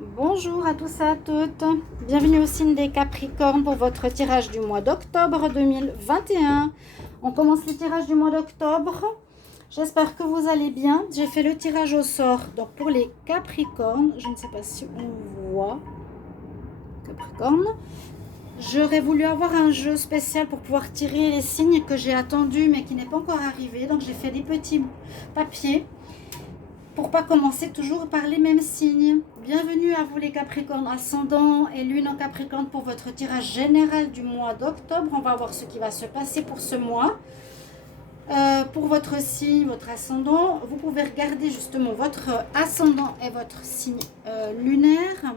Bonjour à tous et à toutes, bienvenue au signe des Capricornes pour votre tirage du mois d'octobre 2021. On commence le tirage du mois d'octobre, j'espère que vous allez bien. J'ai fait le tirage au sort, donc pour les Capricornes, je ne sais pas si on voit, Capricorne. J'aurais voulu avoir un jeu spécial pour pouvoir tirer les signes que j'ai attendus mais qui n'est pas encore arrivé, donc j'ai fait des petits papiers pour pas commencer toujours par les mêmes signes. Bienvenue à vous les Capricornes ascendant et lune en Capricorne pour votre tirage général du mois d'octobre. On va voir ce qui va se passer pour ce mois. Pour votre signe, votre ascendant, vous pouvez regarder justement votre ascendant et votre signe lunaire.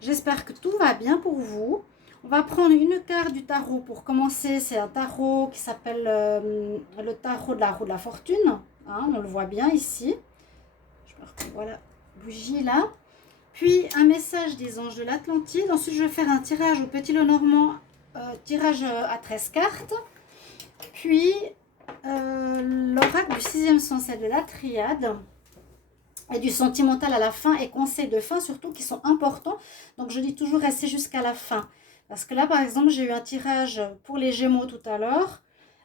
J'espère que tout va bien pour vous. On va prendre une carte du tarot pour commencer. C'est un tarot qui s'appelle le tarot de la roue de la fortune. Hein, on le voit bien ici. Je me retrouve, voilà, bougie là. Puis un message des anges de l'Atlantide. Ensuite, je vais faire un tirage au petit Lenormand, tirage à 13 cartes. Puis l'oracle du sixième sens et de la triade. Et du sentimental à la fin et conseils de fin surtout qui sont importants. Donc je dis toujours rester jusqu'à la fin. Parce que là par exemple j'ai eu un tirage pour les Gémeaux tout à l'heure.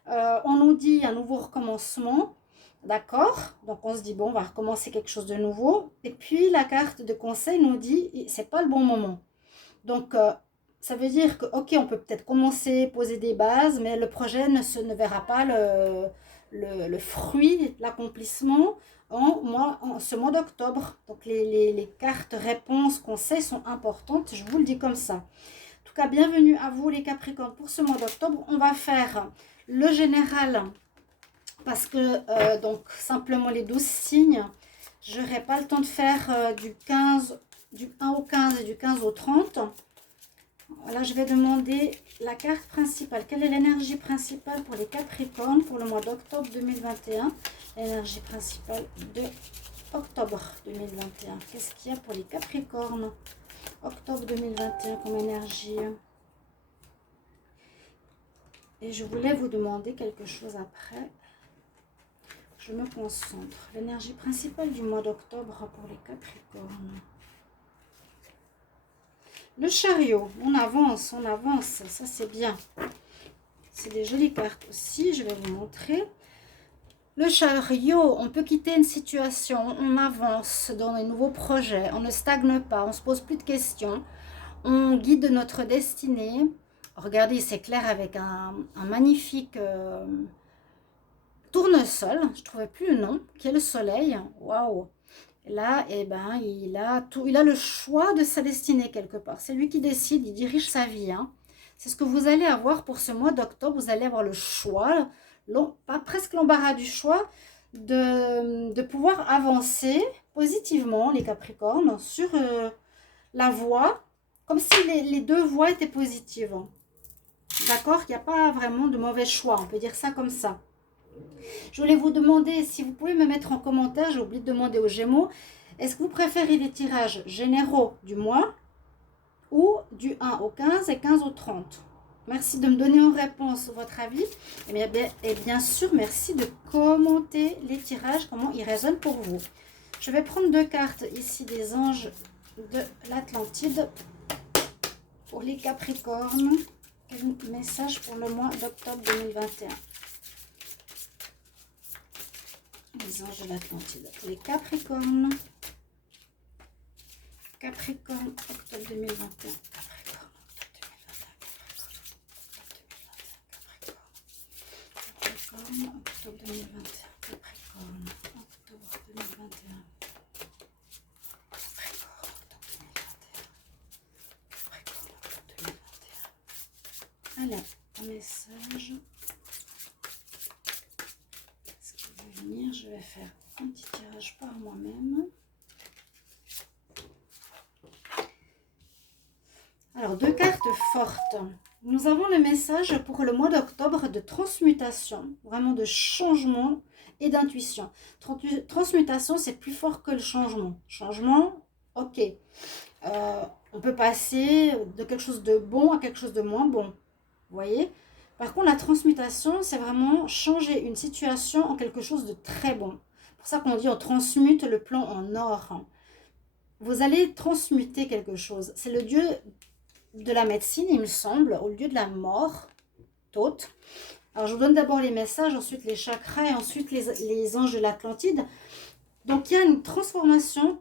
On nous dit un nouveau recommencement. D'accord. Donc on se dit bon on va recommencer quelque chose de nouveau. Et puis la carte de conseil nous dit c'est pas le bon moment. Donc ça veut dire que ok on peut peut-être commencer, poser des bases, mais le projet ne verra pas le fruit, l'accomplissement en ce mois d'octobre. Donc les cartes réponses, conseils sont importantes, je vous le dis comme ça. En tout cas, bienvenue à vous les Capricornes pour ce mois d'octobre. On va faire le général parce que donc simplement les 12 signes, je n'aurai pas le temps de faire du 1 au 15 et du 15 au 30. Voilà, je vais demander la carte principale. Quelle est l'énergie principale pour les Capricornes pour le mois d'octobre 2021? L'énergie principale de octobre 2021. Qu'est-ce qu'il y a pour les Capricornes? Octobre 2021 comme énergie. Et je voulais vous demander quelque chose après. Je me concentre. L'énergie principale du mois d'octobre pour les Capricornes. Le chariot, on avance, ça c'est bien. C'est des jolies cartes aussi, je vais vous montrer. Le chariot, on peut quitter une situation, on avance dans des nouveaux projets, on ne stagne pas, on ne se pose plus de questions, on guide notre destinée. Regardez, c'est clair avec un magnifique tournesol, je ne trouvais plus le nom, qui est le soleil. Waouh! Là, eh ben, il a le choix de sa destinée quelque part. C'est lui qui décide, il dirige sa vie. Hein. C'est ce que vous allez avoir pour ce mois d'octobre. Vous allez avoir le choix, pas presque l'embarras du choix, de pouvoir avancer positivement, les Capricornes, sur la voie, comme si les deux voies étaient positives. D'accord? Il n'y a pas vraiment de mauvais choix, on peut dire ça comme ça. Je voulais vous demander si vous pouvez me mettre en commentaire, j'ai oublié de demander aux Gémeaux, est-ce que vous préférez les tirages généraux du mois ou du 1 au 15 et 15 au 30? Merci de me donner en réponse votre avis. Et bien sûr, merci de commenter les tirages, comment ils résonnent pour vous. Je vais prendre deux cartes ici des anges de l'Atlantide pour les Capricornes. Quel message pour le mois d'octobre 2021? Les anges de l'Atlantide. Pour les Capricornes. Capricorne, octobre 2021. Capricorne, octobre 2021. Capricorne, octobre 2021. Capricorne, octobre 2021. Capricorne, octobre 2021. Allez, un message. Est-ce qu'il veut venir? Je vais faire un petit tirage par moi-même. Alors, deux cartes fortes. Nous avons le message pour le mois d'octobre de transmutation, vraiment de changement et d'intuition. Transmutation, c'est plus fort que le changement. Changement, ok. On peut passer de quelque chose de bon à quelque chose de moins bon. Vous voyez? Par contre, la transmutation, c'est vraiment changer une situation en quelque chose de très bon. C'est pour ça qu'on dit on transmute le plan en or. vous allez transmuter quelque chose. C'est le dieu de la médecine, il me semble, au lieu de la mort, Thoth. Alors, je vous donne d'abord les messages, ensuite les chakras et ensuite les anges de l'Atlantide. Donc, il y a une transmutation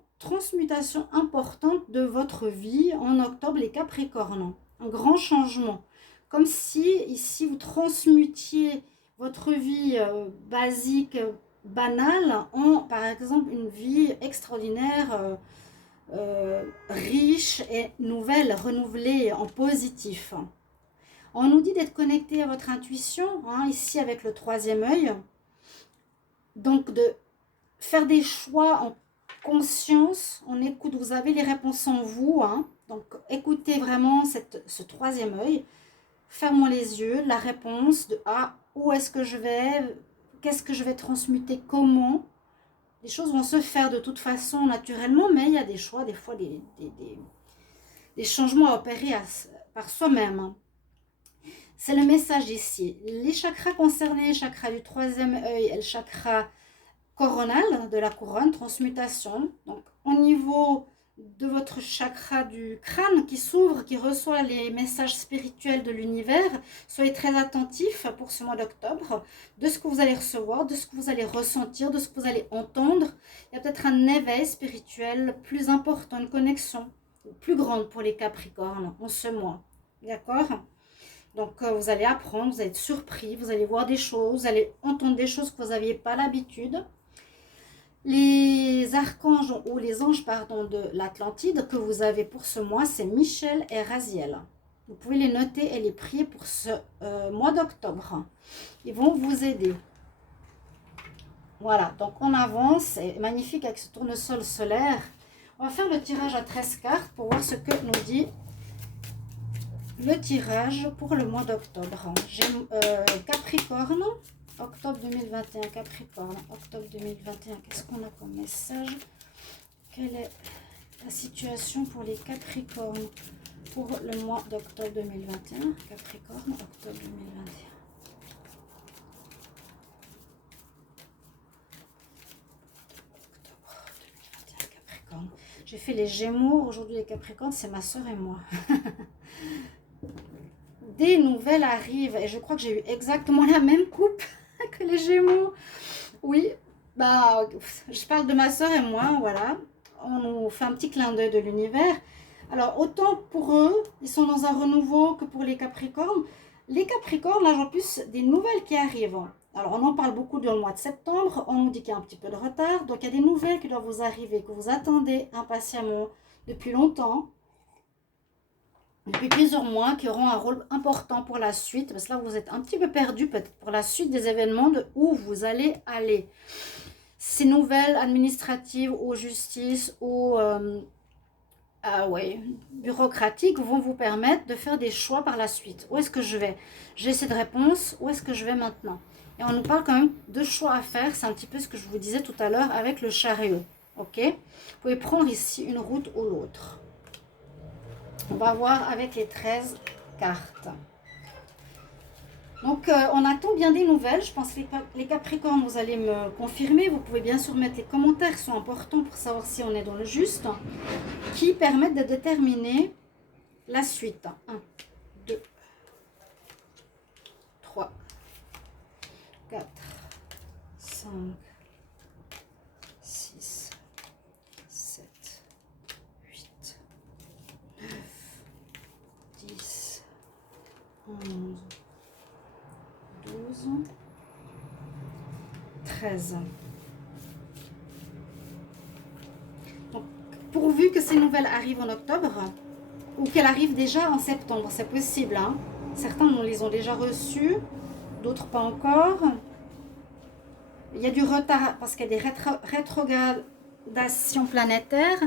importante de votre vie en octobre, les Capricornes. Un grand changement. Comme si, ici, vous transmutiez votre vie basique, banale, en, par exemple, une vie extraordinaire, riche et nouvelle, renouvelée, en positif. On nous dit d'être connecté à votre intuition, hein, ici avec le troisième œil. Donc, de faire des choix en conscience, on écoute, vous avez les réponses en vous. Hein, donc, écoutez vraiment ce troisième œil. Fermons les yeux, la réponse de ah, où est-ce que je vais, qu'est-ce que je vais transmuter, comment. Les choses vont se faire de toute façon naturellement, mais il y a des choix, des fois des changements à opérer par soi-même. C'est le message ici. Les chakras concernés, le chakra du troisième œil et le chakra coronal de la couronne, transmutation. Donc, au niveau de votre chakra du crâne qui s'ouvre, qui reçoit les messages spirituels de l'univers, soyez très attentifs pour ce mois d'octobre, de ce que vous allez recevoir, de ce que vous allez ressentir, de ce que vous allez entendre. Il y a peut-être un éveil spirituel plus important, une connexion plus grande pour les Capricornes en ce mois. D'accord ? Donc, vous allez apprendre, vous allez être surpris, vous allez voir des choses, vous allez entendre des choses que vous n'aviez pas l'habitude. Les archanges ou les anges pardon, de l'Atlantide que vous avez pour ce mois, c'est Michel et Raziel. Vous pouvez les noter et les prier pour ce mois d'octobre. Ils vont vous aider. Voilà, donc on avance, c'est magnifique avec ce tournesol solaire. On va faire le tirage à 13 cartes pour voir ce que nous dit le tirage pour le mois d'octobre. J'ai Capricorne, octobre 2021, Capricorne, octobre 2021. Qu'est-ce qu'on a comme message? Quelle est la situation pour les Capricornes pour le mois d'octobre 2021? Capricorne, octobre 2021. Octobre 2021, Capricorne. J'ai fait les Gémeaux. Aujourd'hui, les Capricornes, c'est ma soeur et moi. Des nouvelles arrivent et je crois que j'ai eu exactement la même coupe que les Gémeaux. Oui, bah, je parle de ma soeur et moi, voilà. On nous fait un petit clin d'œil de l'univers. Alors, autant pour eux, ils sont dans un renouveau que pour les Capricornes. Les Capricornes, là, j'en plus des nouvelles qui arrivent. Alors, on en parle beaucoup dans le mois de septembre. On nous dit qu'il y a un petit peu de retard. Donc, il y a des nouvelles qui doivent vous arriver, que vous attendez impatiemment depuis longtemps. Depuis plusieurs mois, qui auront un rôle important pour la suite. Parce que là, vous êtes un petit peu perdu peut-être pour la suite des événements de où vous allez aller. Ces nouvelles administratives ou justice ou bureaucratiques vont vous permettre de faire des choix par la suite. Où est-ce que je vais? J'ai cette réponse. Où est-ce que je vais maintenant? Et on nous parle quand même de choix à faire. C'est un petit peu ce que je vous disais tout à l'heure avec le chariot. Ok? Vous pouvez prendre ici une route ou l'autre. On va voir avec les 13 cartes. Donc, on attend bien des nouvelles. Je pense que les Capricornes, vous allez me confirmer. Vous pouvez bien sûr mettre les commentaires qui sont importants pour savoir si on est dans le juste, qui permettent de déterminer la suite. 1, 2, 3, 4, 5, 6, 7, 8, 9, 10, 11, 12, 13. Donc, pourvu que ces nouvelles arrivent en octobre, ou qu'elles arrivent déjà en septembre, c'est possible. Hein. Certains nous les ont déjà reçues, d'autres pas encore. Il y a du retard parce qu'il y a des rétrogradations planétaires.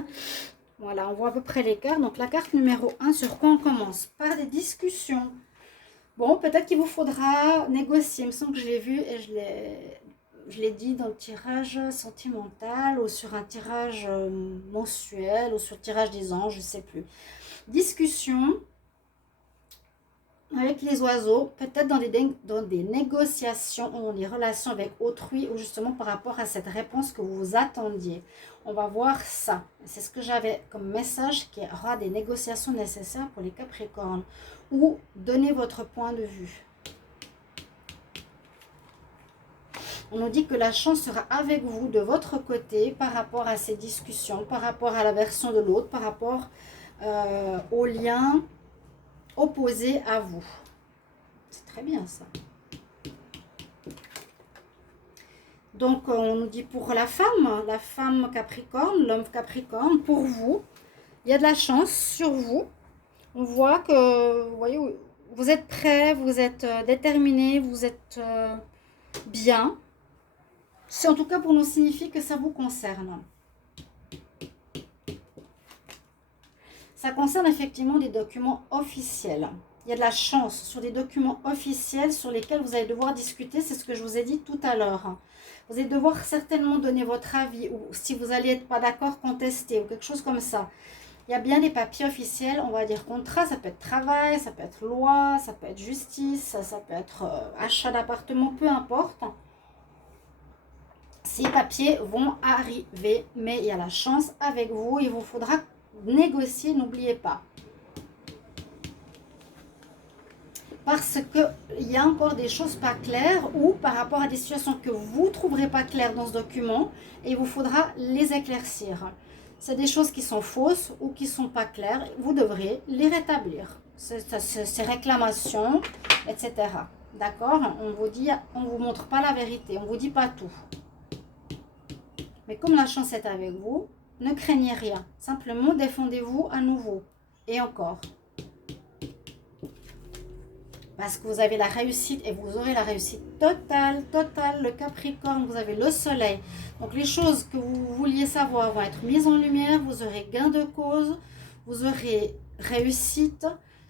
Voilà, on voit à peu près les cartes. Donc la carte numéro 1, sur quoi on commence? Par des discussions. Bon, peut-être qu'il vous faudra négocier. Il me semble que je l'ai vu et je l'ai dit dans le tirage sentimental ou sur un tirage mensuel ou sur le tirage des anges, je ne sais plus. Discussion avec les oiseaux, peut-être dans des négociations ou dans des relations avec autrui, ou justement par rapport à cette réponse que vous vous attendiez. On va voir ça. C'est ce que j'avais comme message, qu'il y aura des négociations nécessaires pour les Capricornes. Ou donner votre point de vue. On nous dit que la chance sera avec vous, de votre côté, par rapport à ces discussions, par rapport à la version de l'autre, par rapport au lien opposé à vous. C'est très bien ça. Donc, on nous dit pour la femme Capricorne, l'homme Capricorne, pour vous, il y a de la chance sur vous. On voit que, vous voyez, vous êtes prêt, vous êtes déterminé, vous êtes bien. C'est en tout cas pour nous signifier que ça vous concerne. Ça concerne effectivement des documents officiels. Il y a de la chance sur des documents officiels sur lesquels vous allez devoir discuter. C'est ce que je vous ai dit tout à l'heure. Vous allez devoir certainement donner votre avis, ou si vous n'allez être pas d'accord, contester, ou quelque chose comme ça. Il y a bien des papiers officiels, on va dire contrat, ça peut être travail, ça peut être loi, ça peut être justice, ça peut être achat d'appartement, peu importe. Ces papiers vont arriver, mais il y a la chance avec vous. Il vous faudra négocier, n'oubliez pas. Parce qu'il y a encore des choses pas claires ou par rapport à des situations que vous ne trouverez pas claires dans ce document et il vous faudra les éclaircir. C'est des choses qui sont fausses ou qui ne sont pas claires. Vous devrez les rétablir. Ces réclamations, etc. D'accord? On vous dit, on ne vous montre pas la vérité. On ne vous dit pas tout. Mais comme la chance est avec vous, ne craignez rien. Simplement, défendez-vous à nouveau. Et encore. Parce que vous avez la réussite et vous aurez la réussite totale. Le Capricorne, vous avez le soleil. Donc, les choses que vous vouliez savoir vont être mises en lumière. Vous aurez gain de cause. Vous aurez réussite.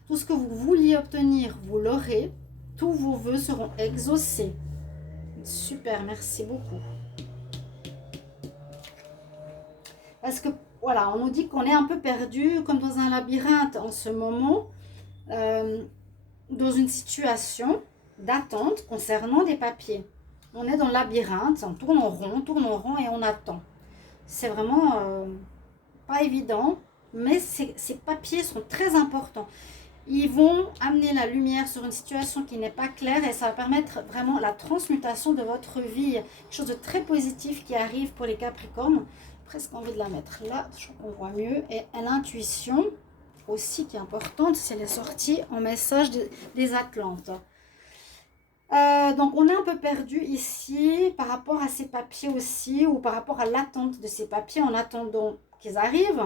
Tout ce que vous vouliez obtenir, vous l'aurez. Tous vos vœux seront exaucés. Super, merci beaucoup. Parce que, voilà, on nous dit qu'on est un peu perdu, comme dans un labyrinthe en ce moment, dans une situation d'attente concernant des papiers. On est dans le labyrinthe, on tourne en rond et on attend. C'est vraiment pas évident, mais ces papiers sont très importants. Ils vont amener la lumière sur une situation qui n'est pas claire et ça va permettre vraiment la transmutation de votre vie. Quelque chose de très positif qui arrive pour les Capricornes. Presque envie de la mettre là, je crois qu'on voit mieux. Et l'intuition aussi qui est importante, c'est les sorties en message des Atlantes. Donc on est un peu perdu ici par rapport à ces papiers aussi, ou par rapport à l'attente de ces papiers en attendant qu'ils arrivent.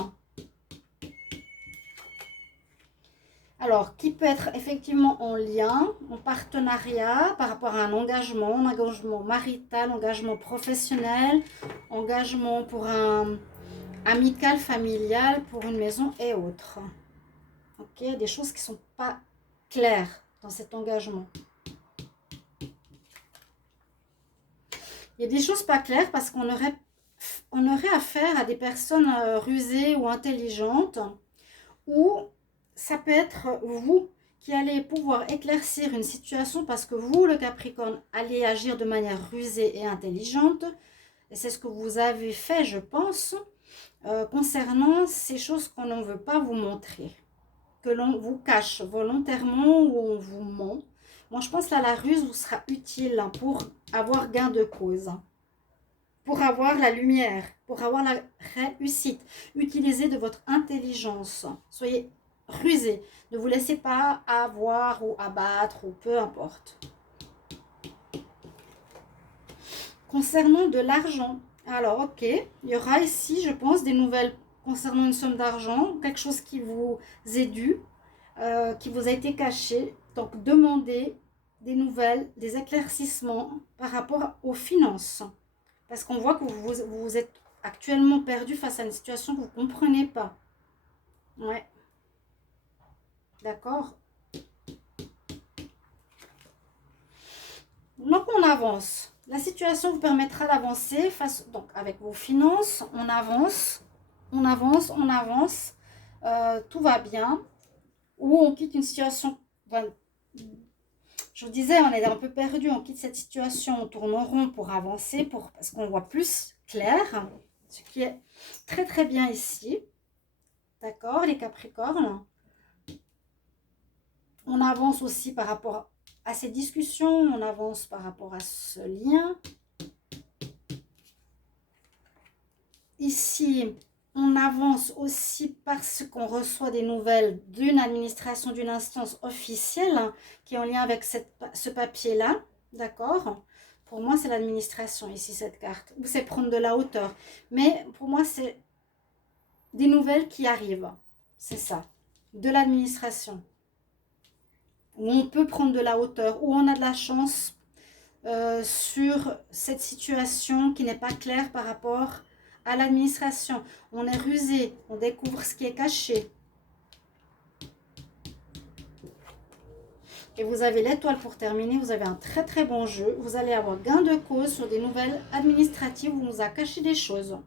Alors, qui peut être effectivement en lien, en partenariat par rapport à un engagement marital, engagement professionnel, engagement pour un amical, familial, pour une maison et autres. Ok, il y a des choses qui ne sont pas claires dans cet engagement. Il y a des choses pas claires parce qu'on aurait affaire à des personnes rusées ou intelligentes, ou ça peut être vous qui allez pouvoir éclaircir une situation parce que vous, le Capricorne, allez agir de manière rusée et intelligente. Et c'est ce que vous avez fait, je pense, concernant ces choses qu'on ne veut pas vous montrer, que l'on vous cache volontairement ou on vous ment. Moi, je pense que là, la ruse vous sera utile pour avoir gain de cause, pour avoir la lumière, pour avoir la réussite. Utilisez de votre intelligence. Soyez rusé. Ne vous laissez pas avoir ou abattre ou peu importe. Concernant de l'argent, alors ok, il y aura ici, je pense, des nouvelles concernant une somme d'argent, quelque chose qui vous est dû, qui vous a été caché. Donc demandez des nouvelles, des éclaircissements par rapport aux finances. Parce qu'on voit que vous êtes actuellement perdu face à une situation que vous ne comprenez pas. Ouais. D'accord? Donc on avance. La situation vous permettra d'avancer donc avec vos finances. On avance, tout va bien. Ou on quitte une situation Je vous disais, on est un peu perdu, on quitte cette situation, on tourne en rond pour avancer, parce qu'on voit plus clair, ce qui est très très bien ici. D'accord, les Capricornes. On avance aussi par rapport à ces discussions, on avance par rapport à ce lien. Ici, on avance aussi parce qu'on reçoit des nouvelles d'une administration, d'une instance officielle qui est en lien avec ce papier-là. D'accord? Pour moi, c'est l'administration ici, cette carte. Ou c'est prendre de la hauteur. Mais pour moi, c'est des nouvelles qui arrivent. C'est ça. De l'administration. Où on peut prendre de la hauteur, où on a de la chance sur cette situation qui n'est pas claire par rapport à l'administration. On est rusé, on découvre ce qui est caché. Et vous avez l'étoile pour terminer, vous avez un très très bon jeu. Vous allez avoir gain de cause sur des nouvelles administratives où on vous a caché des choses.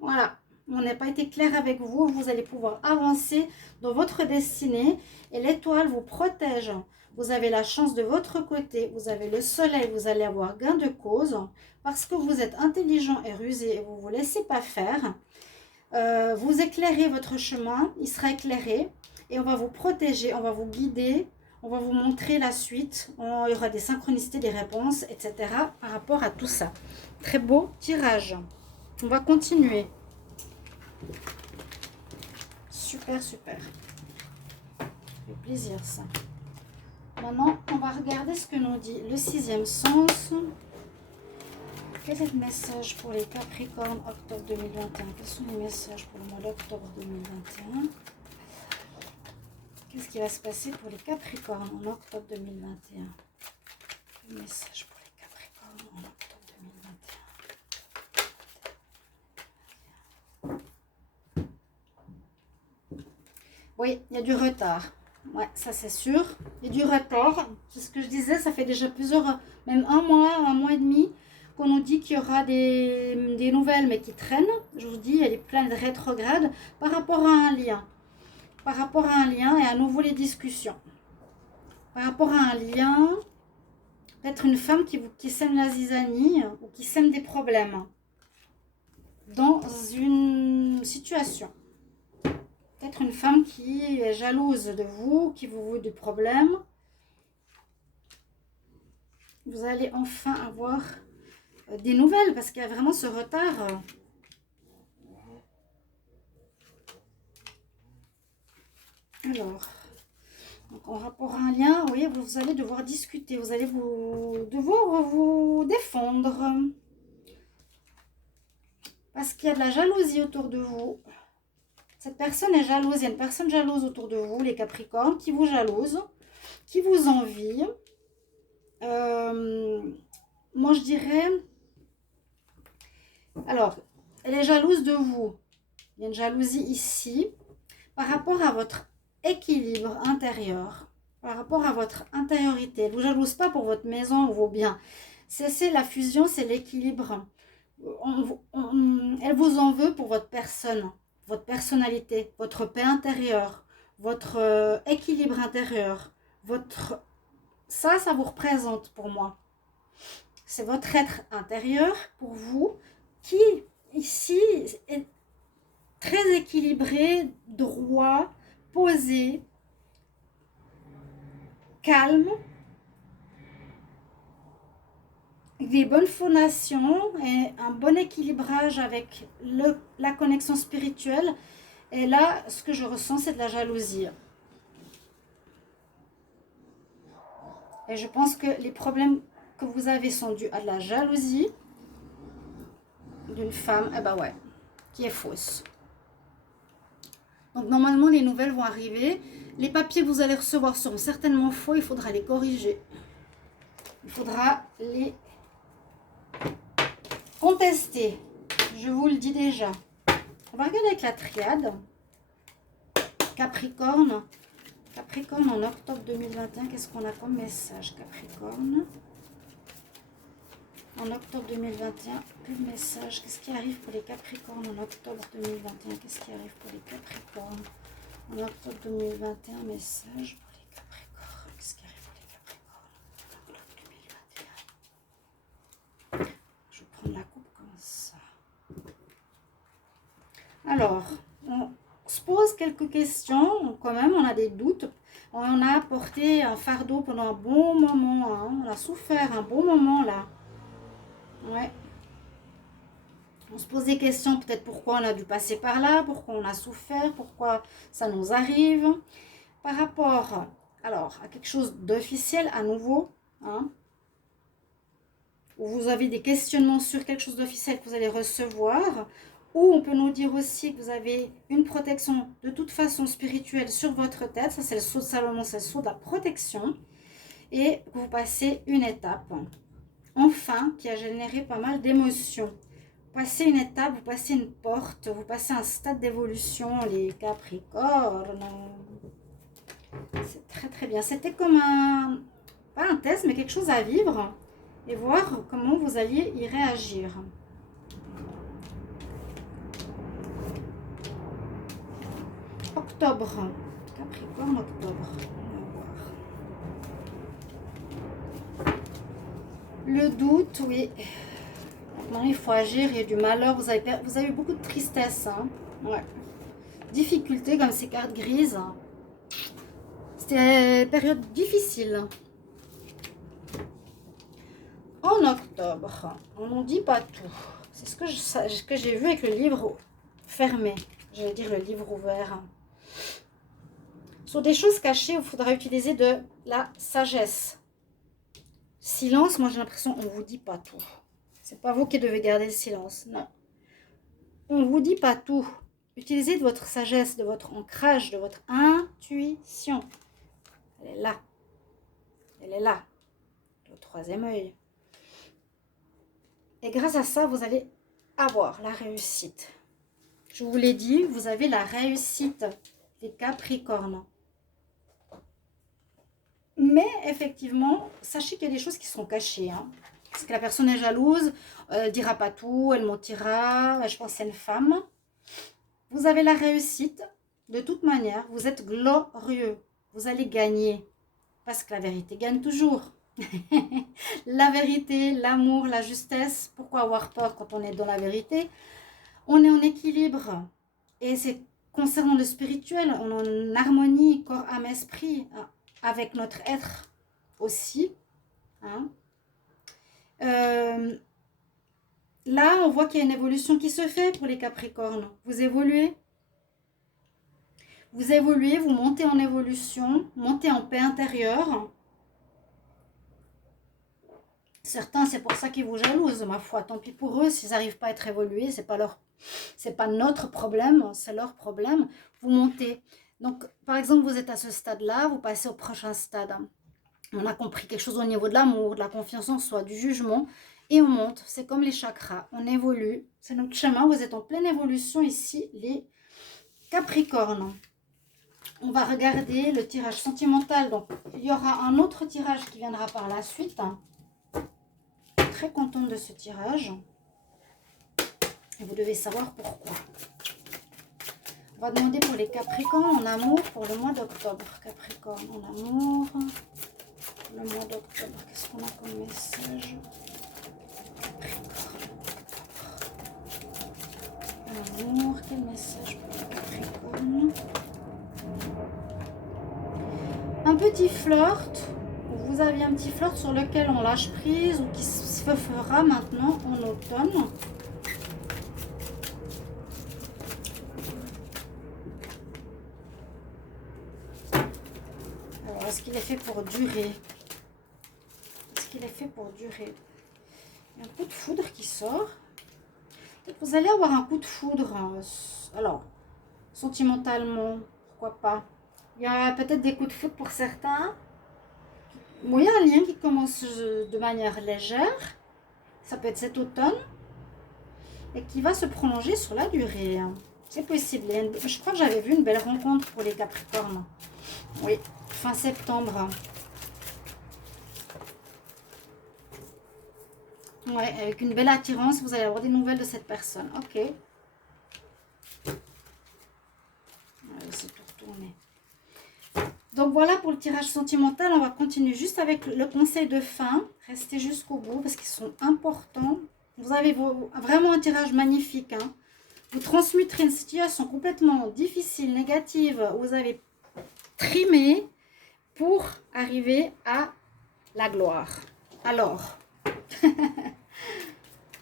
Voilà, on n'a pas été clair avec vous, vous allez pouvoir avancer dans votre destinée et l'étoile vous protège. Vous avez la chance de votre côté, vous avez le soleil, vous allez avoir gain de cause parce que vous êtes intelligent et rusé et vous ne vous laissez pas faire. Vous éclairez votre chemin, il sera éclairé et on va vous protéger, on va vous guider, on va vous montrer la suite, il y aura des synchronicités, des réponses, etc. par rapport à tout ça. Très beau tirage. On va continuer. Super, super. Ça fait plaisir ça. Maintenant, on va regarder ce que nous dit le sixième sens. Quel est le message pour les Capricornes octobre 2021? Quels sont les messages pour le mois d'octobre 2021? Qu'est-ce qui va se passer pour les Capricornes en octobre 2021? Le message pour les Capricornes en octobre 2021. Oui, il y a du retard. Ouais, ça c'est sûr. Il y a du retard. C'est ce que je disais, ça fait déjà plusieurs, même un mois et demi, qu'on nous dit qu'il y aura des nouvelles, mais qui traînent. Je vous dis, il y a des planètes rétrogrades par rapport à un lien. Par rapport à un lien, et à nouveau les discussions. Par rapport à un lien, peut-être une femme qui sème la zizanie ou qui sème des problèmes dans une situation. Peut-être une femme qui est jalouse de vous, qui vous veut du problème. Vous allez enfin avoir des nouvelles parce qu'il y a vraiment ce retard. Alors, donc en rapport à un lien, oui, vous allez devoir discuter, vous allez devoir vous défendre. Parce qu'il y a de la jalousie autour de vous. Cette personne est jalouse, il y a une personne jalouse autour de vous, les Capricornes, qui vous jalouse, qui vous envie. Moi, je dirais... Alors, elle est jalouse de vous. Il y a une jalousie ici par rapport à votre équilibre intérieur, par rapport à votre intériorité. Elle ne vous jalouse pas pour votre maison ou vos biens. C'est la fusion, c'est l'équilibre. Elle vous en veut pour votre personne, votre personnalité, votre paix intérieure, votre équilibre intérieur, ça vous représente pour moi. C'est votre être intérieur pour vous qui, ici, est très équilibré, droit, posé, calme, des bonnes fondations et un bon équilibrage avec la connexion spirituelle. Et là, ce que je ressens, c'est de la jalousie. Et je pense que les problèmes que vous avez sont dus à de la jalousie d'une femme, eh ben ouais, qui est fausse. Donc normalement, les nouvelles vont arriver. Les papiers que vous allez recevoir seront certainement faux. Il faudra les corriger. Il faudra les contester. Je vous le dis déjà. On va regarder avec la triade. Capricorne. Capricorne en octobre 2021. Qu'est-ce qu'on a comme message, Capricorne? En octobre 2021, plus de message. Qu'est-ce qui arrive pour les Capricornes en octobre 2021? Qu'est-ce qui arrive pour les Capricornes en octobre 2021? Message pour les Capricornes. Qu'est-ce qui arrive Alors, on se pose quelques questions, quand même, on a des doutes. On a porté un fardeau pendant un bon moment, hein. On a souffert un bon moment là. Ouais. On se pose des questions, peut-être pourquoi on a dû passer par là, pourquoi on a souffert, pourquoi ça nous arrive. Par rapport, alors, à quelque chose d'officiel à nouveau, hein, où vous avez des questionnements sur quelque chose d'officiel que vous allez recevoir, ou on peut nous dire aussi que vous avez une protection de toute façon spirituelle sur votre tête. Ça, c'est le sceau de Salomon, c'est le sceau de la protection. Et vous passez une étape, enfin, qui a généré pas mal d'émotions. Vous passez une étape, vous passez une porte, vous passez un stade d'évolution, les Capricornes. C'est très très bien. C'était comme un, pas un test, mais quelque chose à vivre et voir comment vous alliez y réagir. Octobre. Capricorne, octobre. On va voir. Le doute, oui. Maintenant, il faut agir. Il y a du malheur. Vous avez eu beaucoup de tristesse. Hein. Ouais. Difficulté comme ces cartes grises. C'était une période difficile. En octobre, on n'en dit pas tout. C'est ce que j'ai vu avec le livre fermé. J'allais dire le livre ouvert. Sur des choses cachées, il faudra utiliser de la sagesse. Silence, moi j'ai l'impression qu'on ne vous dit pas tout. C'est pas vous qui devez garder le silence, non. On ne vous dit pas tout. Utilisez de votre sagesse, de votre ancrage, de votre intuition. Elle est là. Elle est là. Le troisième œil. Et grâce à ça, vous allez avoir la réussite. Je vous l'ai dit, vous avez la réussite des Capricornes. Mais effectivement, sachez qu'il y a des choses qui sont cachées. Hein. Parce que la personne est jalouse, elle ne dira pas tout, elle mentira. Je pense que c'est une femme. Vous avez la réussite. De toute manière, vous êtes glorieux. Vous allez gagner. Parce que la vérité gagne toujours. La vérité, l'amour, la justesse. Pourquoi avoir peur quand on est dans la vérité? On est en équilibre. Et c'est concernant le spirituel, on est en harmonie, corps, âme, esprit, avec notre être aussi. Hein. Là, on voit qu'il y a une évolution qui se fait pour les Capricornes. Vous évoluez. Vous évoluez, vous montez en évolution, montez en paix intérieure. Certains, c'est pour ça qu'ils vous jalousent, ma foi. Tant pis pour eux, s'ils n'arrivent pas à être évolués, c'est pas notre problème, c'est leur problème. Vous montez. Donc, par exemple, vous êtes à ce stade-là, vous passez au prochain stade. On a compris quelque chose au niveau de l'amour, de la confiance en soi, du jugement. Et on monte. C'est comme les chakras. On évolue. C'est notre chemin. Vous êtes en pleine évolution ici, les Capricornes. On va regarder le tirage sentimental. Donc, il y aura un autre tirage qui viendra par la suite. Très contente de ce tirage. Et vous devez savoir pourquoi. On va demander pour les Capricornes en amour pour le mois d'octobre. Capricorne en amour. Le mois d'octobre. Qu'est-ce qu'on a comme message? Amour, quel message pour les Capricornes? Un petit flirt. Vous aviez un petit flirt sur lequel on lâche prise ou qui se fera maintenant en automne. Alors, est-ce qu'il est fait pour durer? Est-ce qu'il est fait pour durer? Il y a un coup de foudre qui sort. Peut-être que vous allez avoir un coup de foudre. Alors, sentimentalement, pourquoi pas. Il y a peut-être des coups de foudre pour certains. Bon, il y a un lien qui commence de manière légère. Ça peut être cet automne. Et qui va se prolonger sur la durée. C'est possible. Je crois que j'avais vu une belle rencontre pour les Capricornes. Oui, fin septembre. Ouais, avec une belle attirance, vous allez avoir des nouvelles de cette personne. Ok. C'est tout retourné. Donc voilà pour le tirage sentimental. On va continuer juste avec le conseil de fin. Restez jusqu'au bout parce qu'ils sont importants. Vous avez vraiment un tirage magnifique. Hein. Vous transmuterez une situation complètement difficile, négative. Vous avez trimé pour arriver à la gloire. Alors,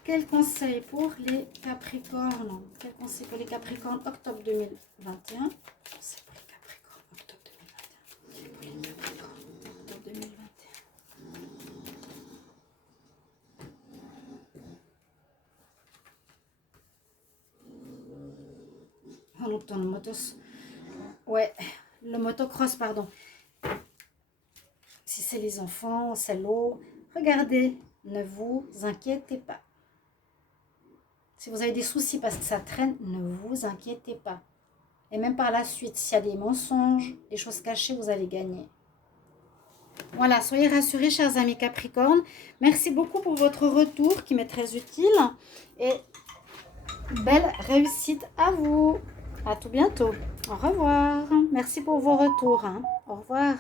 quel conseil pour les Capricornes? Quel conseil pour les Capricornes octobre 2021? Conseil pour les Capricornes octobre 2021. Pour les Capricornes octobre 2021. On entend le motos. Ouais, le motocross, pardon. Si c'est les enfants, c'est l'eau. Regardez, ne vous inquiétez pas. Si vous avez des soucis parce que ça traîne, ne vous inquiétez pas. Et même par la suite, s'il y a des mensonges, des choses cachées, vous allez gagner. Voilà, soyez rassurés, chers amis Capricorne. Merci beaucoup pour votre retour qui m'est très utile. Et belle réussite à vous. À tout bientôt. Au revoir. Merci pour vos retours. Au revoir.